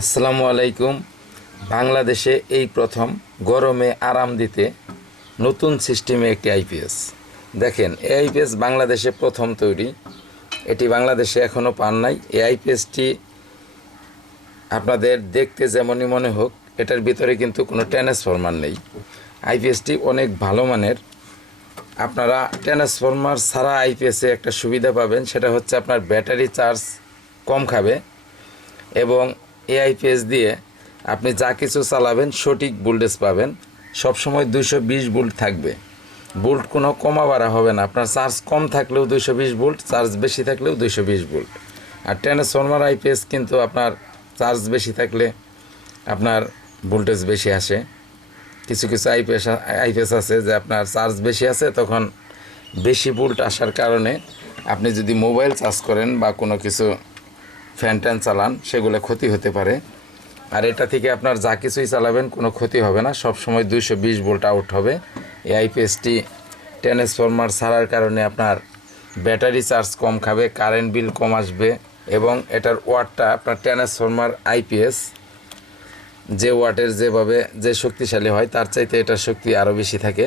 আসসালামু আলাইকুম। বাংলাদেশে এই প্রথম গরমে আরাম দিতে নতুন সিস্টেমে একটি আইপিএস। দেখেন, এই আইপিএস বাংলাদেশে প্রথম তৈরি। এটি বাংলাদেশে এখনও পান নাই। এই আইপিএসটি আপনাদের দেখতে যেমনই মনে হোক, এটার ভিতরে কিন্তু কোনো ট্রান্সফরমার নেই। আইপিএসটি অনেক ভালো মানের। আপনারা ট্রান্সফরমার ছাড়া আইপিএসে একটা সুবিধা পাবেন, সেটা হচ্ছে আপনার ব্যাটারি চার্জ কম খাবে এবং এআইপিএস দিয়ে আপনি যা কিছু চালাবেন, সঠিক ভোল্টেজ পাবেন। সবসময় দুইশো বিশ ভোল্ট থাকবে। ভোল্ট কোনো কমা বাড়া হবে না। আপনার চার্জ কম থাকলেও দুইশো বিশ ভোল্ট চার্জ বেশি থাকলেও দুইশো বিশ ভোল্ট আর ট্রান্সফরমার আইপিএস কিন্তু আপনার চার্জ বেশি থাকলে আপনার ভোল্টেজ বেশি আসে। কিছু কিছু আইপিএস আইপিএস আছে যে আপনার চার্জ বেশি আছে, তখন বেশি ভোল্ট আসার কারণে আপনি যদি মোবাইল চার্জ করেন বা কোনো কিছু ফ্যান ট্যান চালান, সেগুলো ক্ষতি হতে পারে। আর এটা থেকে আপনার যা কিছুই চালাবেন, কোনো ক্ষতি হবে না। সব সময় দুইশো বিশ ভোল্ট আউট হবে। এই আইপিএসটি ট্রান্সফরমার ছাড়ার কারণে আপনার ব্যাটারি চার্জ কম খাবে, কারেন্ট বিল কম আসবে এবং এটার ওয়াটটা আপনার ট্রান্সফরমার আইপিএস, যে ওয়াটের যেভাবে, যে শক্তিশালী হয়, তার চাইতে এটার শক্তি আরও বেশি থাকে।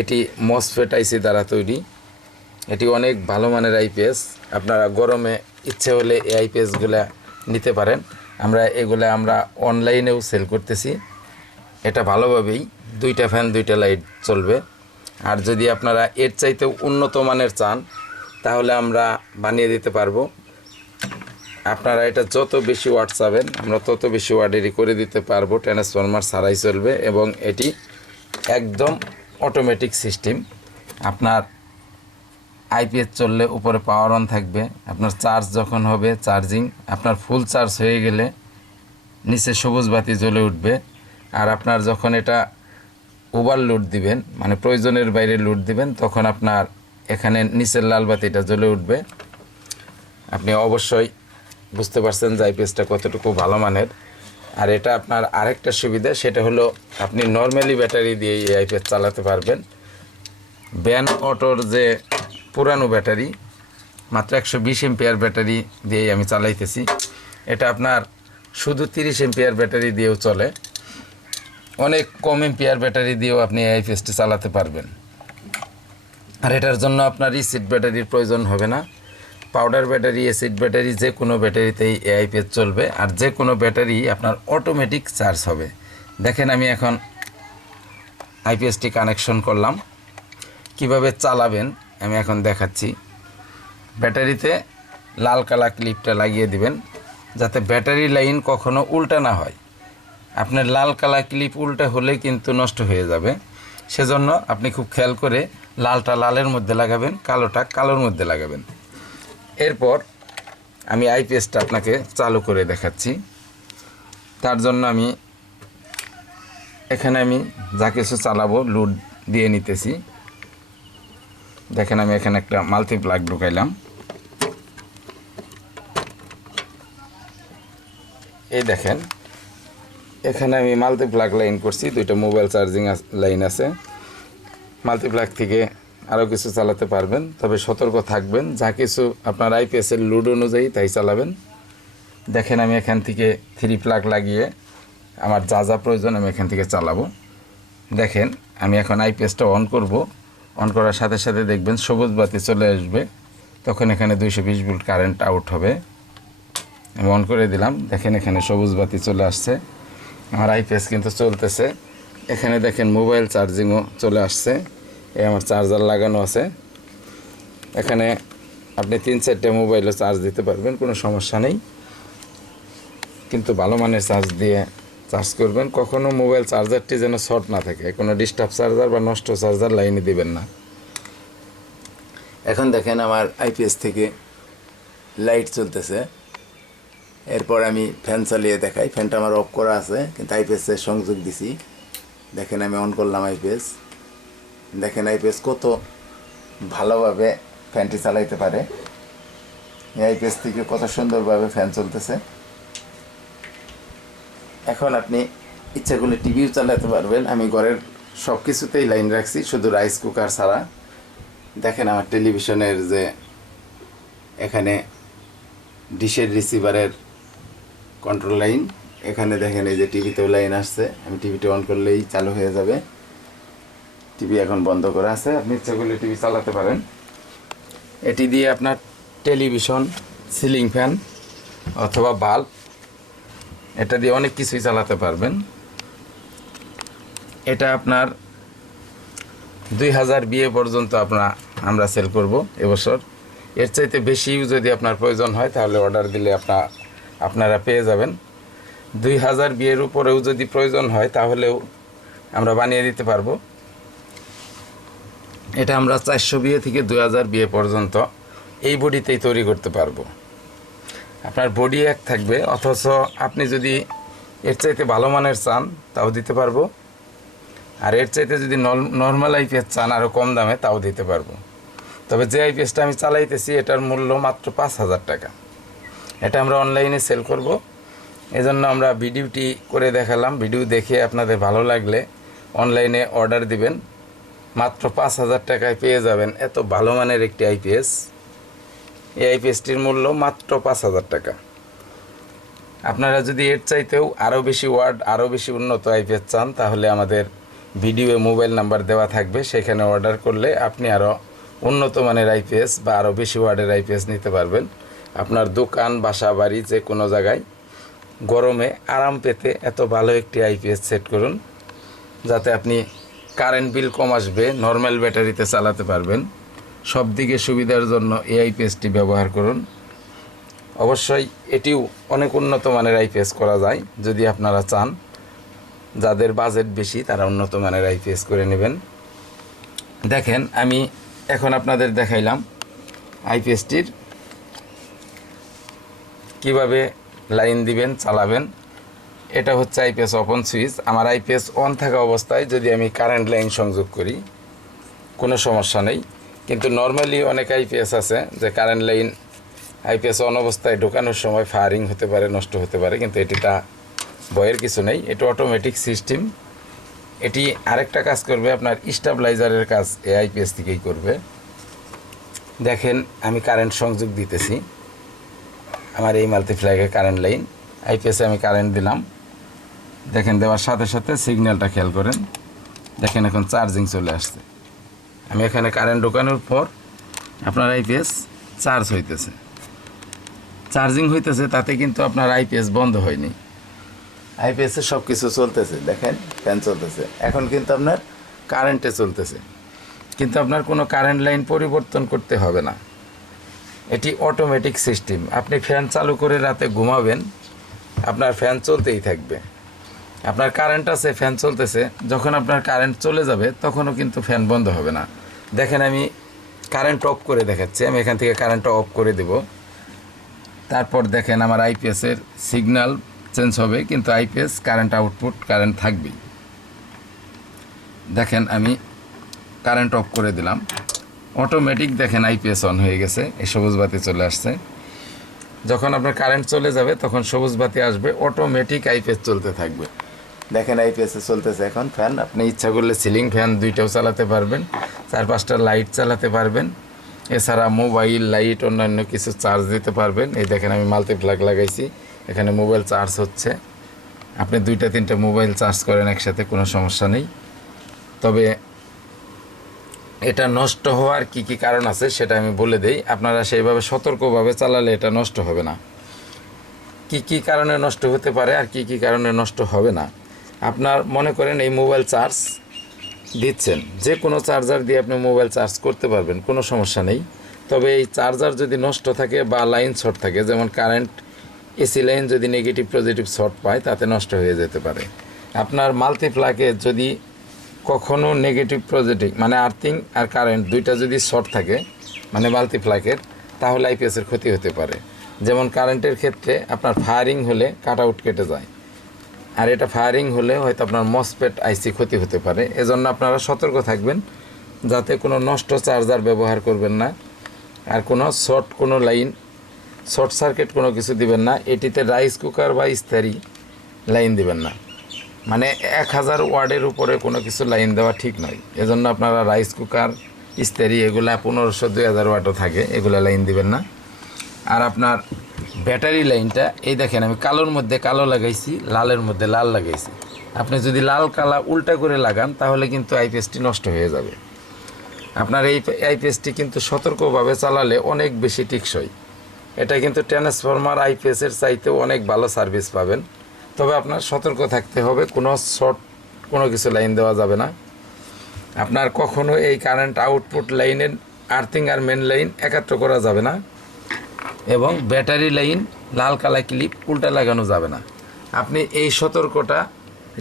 এটি মসফেট আইসি দ্বারা তৈরি। এটি অনেক ভালো মানের আইপিএস আপনারা গরমে ইচ্ছে হলে এই আইপিএসগুলো নিতে পারেন। আমরা এগুলো আমরা অনলাইনেও সেল করতেছি। এটা ভালোভাবেই দুইটা ফ্যান, দুইটা লাইট চলবে। আর যদি আপনারা এর চাইতেও উন্নত মানের চান, তাহলে আমরা বানিয়ে দিতে পারব। আপনারা এটা যত বেশি ওয়াট চাবেন, আমরা তত বেশি ওয়াটেরই করে দিতে পারব। ট্রান্সফরমার সারাই চলবে এবং এটি একদম অটোমেটিক সিস্টেম। আপনার আইপিএস চললে উপরে পাওয়ার অন থাকবে। আপনার চার্জ যখন হবে চার্জিং আপনার ফুল চার্জ হয়ে গেলে নিচে সবুজ বাতি জ্বলে উঠবে। আর আপনার যখন এটা ওভারলোড দিবেন মানে প্রয়োজনের বাইরে লোড দিবেন, তখন আপনার এখানে নিচের লাল বাতিটা জ্বলে উঠবে। আপনি অবশ্যই বুঝতে পারছেন যে আইপিএসটা কতটুকু ভালো মানের। আর এটা আপনার আরেকটা সুবিধা, সেটা হলো আপনি নর্মালি ব্যাটারি দিয়ে এই আইপিএস চালাতে পারবেন। ব্যান অটোর যে পুরানো ব্যাটারি, মাত্র একশো বিশ এমপিয়ার ব্যাটারি দিয়েই আমি চালাইতেছি। এটা আপনার শুধু তিরিশ এমপিয়ার ব্যাটারি দিয়েও চলে। অনেক কম এমপিয়ার ব্যাটারি দিয়েও আপনি এই আইপিএসটি চালাতে পারবেন। আর এটার জন্য আপনার রিসিট ব্যাটারির প্রয়োজন হবে না। পাউডার ব্যাটারি এসিড ব্যাটারি, যে কোনো ব্যাটারিতেই এআইপিএস চলবে। আর যে কোনো ব্যাটারি আপনার অটোমেটিক চার্জ হবে। দেখেন আমি এখন আইপিএসটি কানেকশন করলাম। কীভাবে চালাবেন? আমি এখন দেখাচ্ছি। ব্যাটারিতে লাল কালা ক্লিপটা লাগিয়ে দিবেন, যাতে ব্যাটারি লাইন কখনো উল্টা না হয়। আপনার লাল কালা ক্লিপ উল্টা হলে কিন্তু নষ্ট হয়ে যাবে। সেজন্য আপনি খুব খেয়াল করে লালটা লালের মধ্যে লাগাবেন, কালোটা কালোর মধ্যে লাগাবেন। এরপর আমি আইপিএসটা আপনাকে চালু করে দেখাচ্ছি। তার জন্য আমি এখানে আমি যা কিছু চালাবো লোড দিয়ে নিতেছি। দেখেন আমি এখানে একটা মাল্টি প্লাগ ঢুকাইলাম। এই দেখেন, এখানে আমি মাল্টি প্লাগ লাইন করছি, দুইটা মোবাইল চার্জিং লাইন আছে। মাল্টি প্লাগ থেকে আরও কিছু চালাতে পারবেন, তবে সতর্ক থাকবেন। যা কিছু আপনার আইপিএসের লোড অনুযায়ী তাই চালাবেন। দেখেন আমি এখান থেকে থ্রি প্লাগ লাগিয়ে আমার যা যা প্রয়োজন আমি এখান থেকে চালাবো। দেখেন, আমি এখন আইপিএসটা অন করব। অন করার সাথে সাথে দেখবেন সবুজ বাতি চলে আসবে। তখন এখানে দুইশো বিশ ভোল্ট কারেন্ট আউট হবে। আমি অন করে দিলাম। দেখেন এখানে সবুজ বাতি চলে আসছে। আমার আইপিএস কিন্তু চলতেছে। এখানে দেখেন মোবাইল চার্জিংও চলে আসছে। এ আমার চার্জার লাগানো আছে। এখানে আপনি তিন চারটে মোবাইলও চার্জ দিতে পারবেন, কোনো সমস্যা নেই। কিন্তু ভালো মানের চার্জ দিয়ে চার্জ করবেন, কখনো মোবাইল চার্জারটি যেন শর্ট না থাকে। কোনো ডিস্টার্ব চার্জার বা নষ্ট চার্জার লাইনে দিবেন না। এখন দেখেন আমার আইপিএস থেকে লাইট চলতেছে। এরপর আমি ফ্যান চালিয়ে দেখাই। ফ্যানটা আমার অফ করা আছে, কিন্তু আইপিএসের সংযোগ দিছি। দেখেন আমি অন করলাম আইপিএস। দেখেন আইপিএস কত ভালোভাবে ফ্যানটি চালাইতে পারে। আইপিএস থেকে কত সুন্দরভাবে ফ্যান চলতেছে। এখন আপনি ইচ্ছা করলে টিভিও চালাতে পারবেন। আমি ঘরের সব কিছুতেই লাইন রাখছি, শুধু রাইস কুকার ছাড়া। দেখেন আমার টেলিভিশনের যে এখানে ডিশের রিসিভারের কন্ট্রোল লাইন এখানে দেখেন এই যে টিভিতেও লাইন আসছে। আমি টিভিটা অন করলেই চালু হয়ে যাবে। টিভি এখন বন্ধ করা আছে। আপনি ইচ্ছা করলে টিভি চালাতে পারেন। এটি দিয়ে আপনার টেলিভিশন সিলিং ফ্যান অথবা বাল্ব এটা দিয়ে অনেক কিছুই চালাতে পারবেন। এটা আপনার দুই হাজার বিয়ে পর্যন্ত আপনার, আমরা সেল করব এবছর। এর চাইতে বেশিও যদি আপনার প্রয়োজন হয়, তাহলে অর্ডার দিলে আপনার, আপনারা পেয়ে যাবেন। দুই হাজার বিয়ের উপরেও যদি প্রয়োজন হয়, তাহলেও আমরা বানিয়ে দিতে পারব। এটা আমরা চারশো বিয়ে থেকে দুই হাজার বিয়ে পর্যন্ত এই বডিতেই তৈরি করতে পারব। আপনার বডি এক থাকবে, অথচ আপনি যদি এর চাইতে ভালো মানের চান, তাও দিতে পারব। আর এর চাইতে যদি নর্মাল আইপিএস চান আরও কম দামে, তাও দিতে পারব। তবে যে আইপিএসটা আমি চালাইতেছি, এটার মূল্য মাত্র পাঁচ হাজার টাকা। এটা আমরা অনলাইনে সেল করব। এজন্য আমরা ভিডিওটি করে দেখালাম। ভিডিও দেখে আপনাদের ভালো লাগলে অনলাইনে অর্ডার দিবেন। মাত্র পাঁচ হাজার টাকায় পেয়ে যাবেন। এত ভালো মানের একটি আইপিএস এই আইপিএসটির মূল্য মাত্র পাঁচ হাজার টাকা। আপনারা যদি এর চাইতেও আরও বেশি ওয়ার্ড আরও বেশি উন্নত আইপিএস চান, তাহলে আমাদের ভিডিওয়ে মোবাইল নাম্বার দেওয়া থাকবে। সেখানে অর্ডার করলে আপনি আরও উন্নত মানের আইপিএস বা আরও বেশি ওয়ার্ডের আইপিএস নিতে পারবেন। আপনার দোকান, বাসা, বাড়ি যে কোনো জায়গায় গরমে আরাম পেতে এত ভালো একটি আইপিএস সেট করুন, যাতে আপনি কারেন্ট বিল কম আসবে, নর্মাল ব্যাটারিতে চালাতে পারবেন। সব দিকে সুবিধার জন্য এই আইপিএসটি ব্যবহার করুন। অবশ্যই এটিও অনেক উন্নত মানের আইপিএস করা যায়, যদি আপনারা চান। যাদের বাজেট বেশি, তারা উন্নত মানের আইপিএস করে নেবেন। দেখেন, আমি এখন আপনাদের দেখাইলাম আইপিএসটির কীভাবে লাইন দিবেন, চালাবেন। এটা হচ্ছে আইপিএস ওপেন সুইচ আমার আইপিএস অন থাকা অবস্থায় যদি আমি কারেন্ট লাইন সংযোগ করি, কোনো সমস্যা নেই। কিন্তু নর্মালি অনেক আইপিএস আছে, যে কারেন্ট লাইন আইপিএস অন অবস্থায় ঢোকানোর সময় ফায়ারিং হতে পারে, নষ্ট হতে পারে, কিন্তু এটিটা বয়ের কিছু নেই। এটা অটোমেটিক সিস্টেম এটি আরেকটা কাজ করবে, আপনার স্টাবলাইজারের কাজ এ আইপিএস থেকেই করবে। দেখেন, আমি কারেন্ট সংযোগ দিতেছি। আমার এই মাল্টিপ্লাইকে কারেন্ট লাইন আইপিএসে আমি কারেন্ট দিলাম। দেখেন, দেওয়ার সাথে সাথে সিগন্যালটা খেয়াল করেন। দেখেন, এখন চার্জিং চলে আসছে। আমি এখানে কারেন্ট ঢোকানোর পর আপনার আইপিএস চার্জ হইতেছে। চার্জিং হইতেছে, তাতে কিন্তু আপনার আইপিএস বন্ধ হয়নি। আইপিএসে সব কিছু চলতেছে, দেখেন ফ্যান চলতেছে। এখন কিন্তু আপনার কারেন্টে চলতেছে। কিন্তু আপনার কোনো কারেন্ট লাইন পরিবর্তন করতে হবে না। এটি অটোমেটিক সিস্টেম আপনি ফ্যান চালু করে রাতে ঘুমাবেন, আপনার ফ্যান চলতেই থাকবে। আপনার কারেন্ট আছে ফ্যান চলতেছে। যখন আপনার কারেন্ট চলে যাবে, তখনও কিন্তু ফ্যান বন্ধ হবে না। দেখেন আমি কারেন্ট অফ করে দেখাচ্ছি। আমি এখান থেকে কারেন্টটা অফ করে দেব। তারপর দেখেন আমার আইপিএসের সিগন্যাল চেঞ্জ হবে, কিন্তু আইপিএস কারেন্ট আউটপুট কারেন্ট থাকবেই। দেখেন আমি কারেন্ট অফ করে দিলাম। অটোমেটিক দেখেন আইপিএস অন হয়ে গেছে, এই সবুজ বাতি চলে আসছে। যখন আপনার কারেন্ট চলে যাবে, তখন সবুজ বাতি আসবে অটোমেটিক আইপিএস চলতে থাকবে। দেখেন আইপিএসে চলতেছে এখন ফ্যান আপনি ইচ্ছা করলে সিলিং ফ্যান দুইটাও চালাতে পারবেন। চার পাঁচটা লাইট চালাতে পারবেন। এছাড়া মোবাইল লাইট অন্যান্য কিছু চার্জ দিতে পারবেন। এই দেখেন আমি মাল্টিপ্লাগ লাগাইছি। এখানে মোবাইল চার্জ হচ্ছে। আপনি দুইটা, তিনটা মোবাইল চার্জ করেন একসাথে, কোনো সমস্যা নেই। তবে এটা নষ্ট হওয়ার কি কি কারণ আছে সেটা আমি বলে দেই। আপনারা সেইভাবে সতর্কভাবে চালালে এটা নষ্ট হবে না। কি কি কারণে নষ্ট হতে পারে আর কি কি কারণে নষ্ট হবে না? আপনার মনে করেন এই মোবাইল চার্জ দিচ্ছেন। যে কোনো চার্জার দিয়ে আপনি মোবাইল চার্জ করতে পারবেন, কোনো সমস্যা নেই। তবে এই চার্জার যদি নষ্ট থাকে বা লাইন শর্ট থাকে, যেমন কারেন্ট এসি লাইন যদি নেগেটিভ পজিটিভ শর্ট পায়, তাতে নষ্ট হয়ে যেতে পারে। আপনার মাল্টিপ্লাকে যদি কখনো নেগেটিভ পজিটিভ মানে আর্থিং আর কারেন্ট দুইটা যদি শর্ট থাকে মানে মাল্টিপ্লাকের তাহলে আইপিএসের ক্ষতি হতে পারে। যেমন কারেন্টের ক্ষেত্রে আপনার ফায়ারিং হলে কাট আউট কেটে যায়। আর এটা ফায়ারিং হলে হয়তো আপনার মসপেট আইসি ক্ষতি হতে পারে। এজন্য আপনারা সতর্ক থাকবেন, যাতে কোনো নষ্ট চার্জার ব্যবহার করবেন না। আর কোনো শর্ট কোনো লাইন শর্ট সার্কিট কোনো কিছু দিবেন না। এটিতে রাইস কুকার বা ইস্তারি লাইন দিবেন না। মানে এক হাজার ওয়ার্ডের উপরে কোনো কিছু লাইন দেওয়া ঠিক নয়। এজন্য আপনারা রাইস কুকার ইস্তারি এগুলা পনেরোশো, দুই হাজার ওয়াটও থাকে, এগুলা লাইন দিবেন না। আর আপনার ব্যাটারি লাইনটা, এই দেখেন আমি কালোর মধ্যে কালো লাগাইছি, লালের মধ্যে লাল লাগাইছি। আপনি যদি লাল কালা উল্টা করে লাগান, তাহলে কিন্তু আইপিএসটি নষ্ট হয়ে যাবে। আপনার এই আইপিএসটি কিন্তু সতর্কভাবে চালালে অনেক বেশি টিকসই। এটা কিন্তু ট্রান্সফরমার আইপিএসের চাইতেও অনেক ভালো সার্ভিস পাবেন। তবে আপনার সতর্ক থাকতে হবে, কোনো শর্ট কোনো কিছু লাইন দেওয়া যাবে না। আপনার কখনো এই কারেন্ট আউটপুট লাইনের, আর্থিং আর মেন লাইন একাত্র করা যাবে না। এবং ব্যাটারি লাইন, লাল কালা ক্লিপ, উল্টা লাগানো যাবে না। আপনি এই সতর্কটা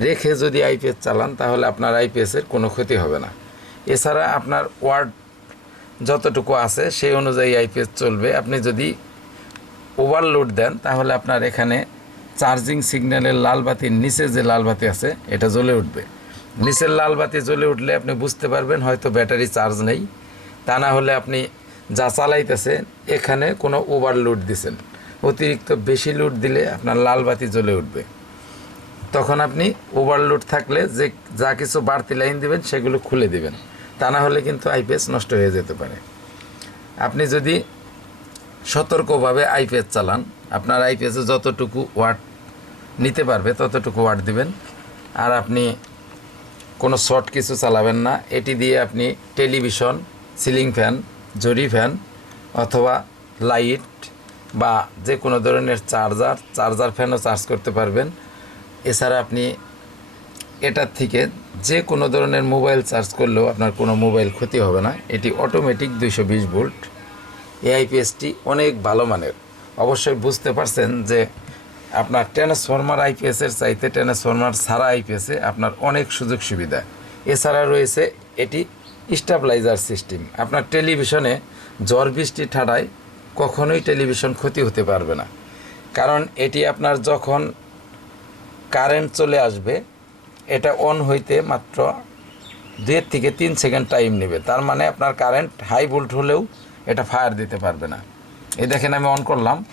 রেখে যদি আইপিএস চালান, তাহলে আপনার আইপিএসের কোনো ক্ষতি হবে না। এছাড়া আপনার ওয়ার্ড যতটুকু আছে, সেই অনুযায়ী আইপিএস চলবে। আপনি যদি ওভারলোড দেন, তাহলে আপনার এখানে চার্জিং সিগন্যালের লাল বাতির নিচে যে লাল বাতি আছে, এটা জ্বলে উঠবে। নিচের লাল বাতি জ্বলে উঠলে আপনি বুঝতে পারবেন হয়তো ব্যাটারি চার্জ নেই। তা না হলে আপনি যা চালাইতেছেন, এখানে কোনো ওভারলোড দিছেন। অতিরিক্ত বেশি লোড দিলে আপনার লাল বাতি জ্বলে উঠবে। তখন আপনি ওভারলোড থাকলে যে, যা কিছু বাড়তি লাইন দিবেন, সেগুলো খুলে দিবেন। তা না হলে কিন্তু আইপিএস নষ্ট হয়ে যেতে পারে। আপনি যদি সতর্কভাবে আইপিএস চালান, আপনার আইপিএসে যতটুকু ওয়াট নিতে পারবে, ততটুকু ওয়াট দিবেন। আর আপনি কোনো শর্ট কিছু চালাবেন না। এটি দিয়ে আপনি টেলিভিশন, সিলিং ফ্যান জরি ফ্যান অথবা লাইট বা যে কোনো ধরনের চার্জার চার্জার ফ্যানও চার্জ করতে পারবেন। এছাড়া আপনি এটার থেকে যে কোনো ধরনের মোবাইল চার্জ করলেও আপনার কোনো মোবাইল ক্ষতি হবে না। এটি অটোমেটিক দুইশো বিশ ভোল্ট। এআইপিএসটি অনেক ভালো মানের। অবশ্যই বুঝতে পারছেন যে আপনার ট্রান্সফরমার আইপিএসের চাইতে ট্রান্সফরমার ছাড়া আইপিএসে আপনার অনেক সুযোগ সুবিধা। এছাড়া রয়েছে এটি স্টাবলাইজার সিস্টেম। আপনার টেলিভিশনে ঝড় বৃষ্টি ঠাডায় কখনোই টেলিভিশন ক্ষতি হতে পারবে না। কারণ এটি আপনার যখন কারেন্ট চলে আসবে, এটা অন হইতে মাত্র দুয়ের থেকে তিন সেকেন্ড টাইম নেবে। তার মানে আপনার কারেন্ট হাই ভোল্ট হলেও এটা ফায়ার দিতে পারবে না। এই দেখেন আমি অন করলাম।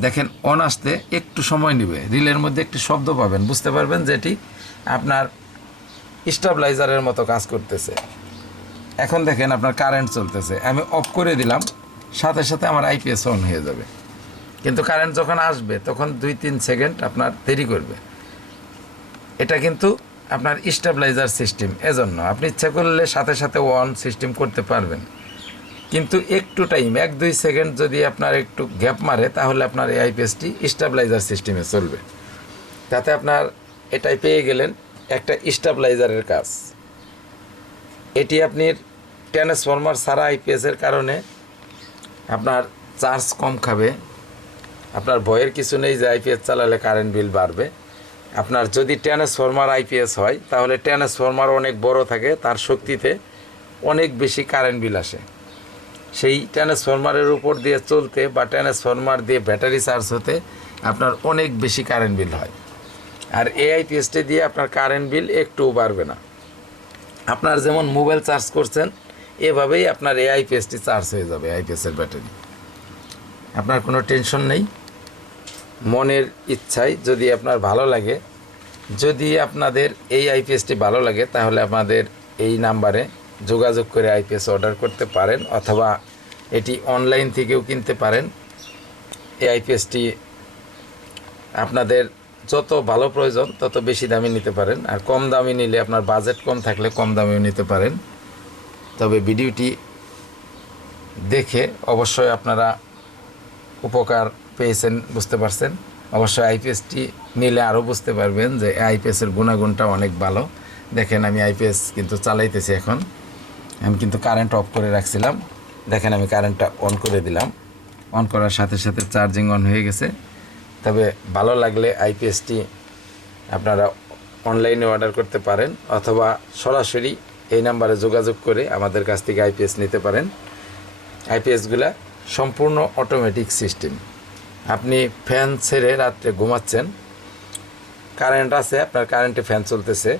দেখেন অন আসতে একটু সময় নেবে। রিলের মধ্যে একটি শব্দ পাবেন। বুঝতে পারবেন যেটি আপনার স্টাবলাইজারের মতো কাজ করতেছে। এখন দেখেন আপনার কারেন্ট চলতেছে। আমি অফ করে দিলাম, সাথে সাথে আমার আইপিএস অন হয়ে যাবে। কিন্তু কারেন্ট যখন আসবে, তখন দুই তিন সেকেন্ড আপনার দেরি করবে। এটা কিন্তু আপনার স্টেবিলাইজার সিস্টেম এজন্য আপনি ইচ্ছা করলে সাথে সাথে ওয়ান সিস্টেম করতে পারবেন। কিন্তু একটু টাইম এক দুই সেকেন্ড যদি আপনার একটু গ্যাপ মারে, তাহলে আপনার এই আইপিএসটি স্টেবিলাইজার সিস্টেমে চলবে। তাতে আপনার এটাই পেয়ে গেলেন একটা স্টেবিলাইজারের কাজ। এটি আপনি ট্রান্সফরমার ছাড়া আইপিএসের কারণে আপনার চার্জ কম খাবে। আপনার ভয়ের কিছু নেই যে আইপিএস চালালে কারেন্ট বিল বাড়বে। আপনার যদি ট্রান্সফরমার আইপিএস হয়, তাহলে ট্রান্সফরমার অনেক বড় থাকে, তার শক্তিতে অনেক বেশি কারেন্ট বিল আসে। সেই ট্রান্সফরমারের উপর দিয়ে চলতে বা ট্রান্সফরমার দিয়ে ব্যাটারি চার্জ হতে আপনার অনেক বেশি কারেন্ট বিল হয়। আর এআইপিএসটি দিয়ে আপনার কারেন্ট বিল একটুও বাড়বে না। আপনার যেমন মোবাইল চার্জ করছেন এভাবেই আপনার এআইপিএসটি চার্জ হয়ে যাবে আইপিএসের ব্যাটারি আপনার কোনো টেনশন নেই। মনের ইচ্ছায় যদি আপনার ভালো লাগে, যদি আপনাদের এই আইপিএসটি ভালো লাগে, তাহলে আপনাদের এই নাম্বারে যোগাযোগ করে আইপিএস অর্ডার করতে পারেন, অথবা এটি অনলাইন থেকেও কিনতে পারেন। এই আইপিএসটি আপনাদের যত ভালো প্রয়োজন, তত বেশি দামি নিতে পারেন। আর কম দামি নিলে, আপনার বাজেট কম থাকলে কম দামেও নিতে পারেন। তবে ভিডিওটি দেখে অবশ্যই আপনারা উপকার পেয়েছেন, বুঝতে পারছেন। অবশ্যই আইপিএসটি নিলে আরও বুঝতে পারবেন যে আইপিএসের গুণাগুণটা অনেক ভালো। দেখেন আমি আইপিএস কিন্তু চালাইতেছি এখন। আমি কিন্তু কারেন্ট অফ করে রাখছিলাম। দেখেন আমি কারেন্টটা অন করে দিলাম। অন করার সাথে সাথে চার্জিং অন হয়ে গেছে। তবে ভালো লাগলে আইপিএসটি আপনারা অনলাইনে অর্ডার করতে পারেন, অথবা সরাসরি এই নাম্বারে যোগাযোগ করে আমাদের কাছ থেকে আইপিএস নিতে পারেন। আইপিএসগুলা সম্পূর্ণ অটোমেটিক সিস্টেম আপনি ফ্যান ছেড়ে রাত্রে ঘুমাচ্ছেন কারেন্ট আছে, আপনার কারেন্টে ফ্যান চলতেছে।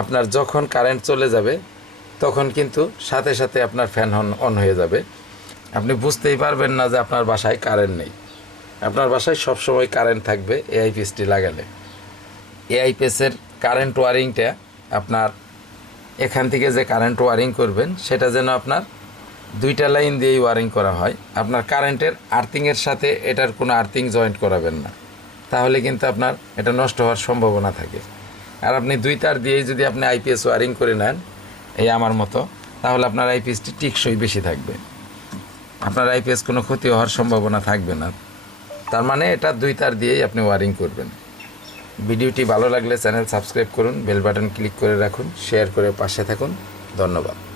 আপনার যখন কারেন্ট চলে যাবে, তখন কিন্তু সাথে সাথে আপনার ফ্যান অন হয়ে যাবে। আপনি বুঝতেই পারবেন না যে আপনার বাসায় কারেন্ট নেই। আপনার বাসায় সবসময় কারেন্ট থাকবে এআইপিএসটি লাগালে। এআইপিএসের কারেন্ট ওয়ারিংটা আপনার এখান থেকে যে কারেন্ট ওয়ারিং করবেন, সেটা যেন আপনার দুইটা লাইন দিয়েই ওয়ারিং করা হয়। আপনার কারেন্টের আর্থিংয়ের সাথে এটার কোনো আর্থিং জয়েন্ট করাবেন না। তাহলে কিন্তু আপনার এটা নষ্ট হওয়ার সম্ভাবনা থাকে। আর আপনি দুই তার দিয়েই যদি আপনি আইপিএস ওয়ারিং করে নেন, এই আমার মতো, তাহলে আপনার আইপিএসটি টিকসই বেশি থাকবে। আপনার আইপিএস কোনো ক্ষতি হওয়ার সম্ভাবনা থাকবে না। তার মানে এটা দুই তার দিয়েই আপনি ওয়ারিং করবেন। ভিডিওটি ভালো লাগলে চ্যানেল সাবস্ক্রাইব করুন, বেল বাটন ক্লিক করে রাখুন, শেয়ার করে পাশে থাকুন। ধন্যবাদ।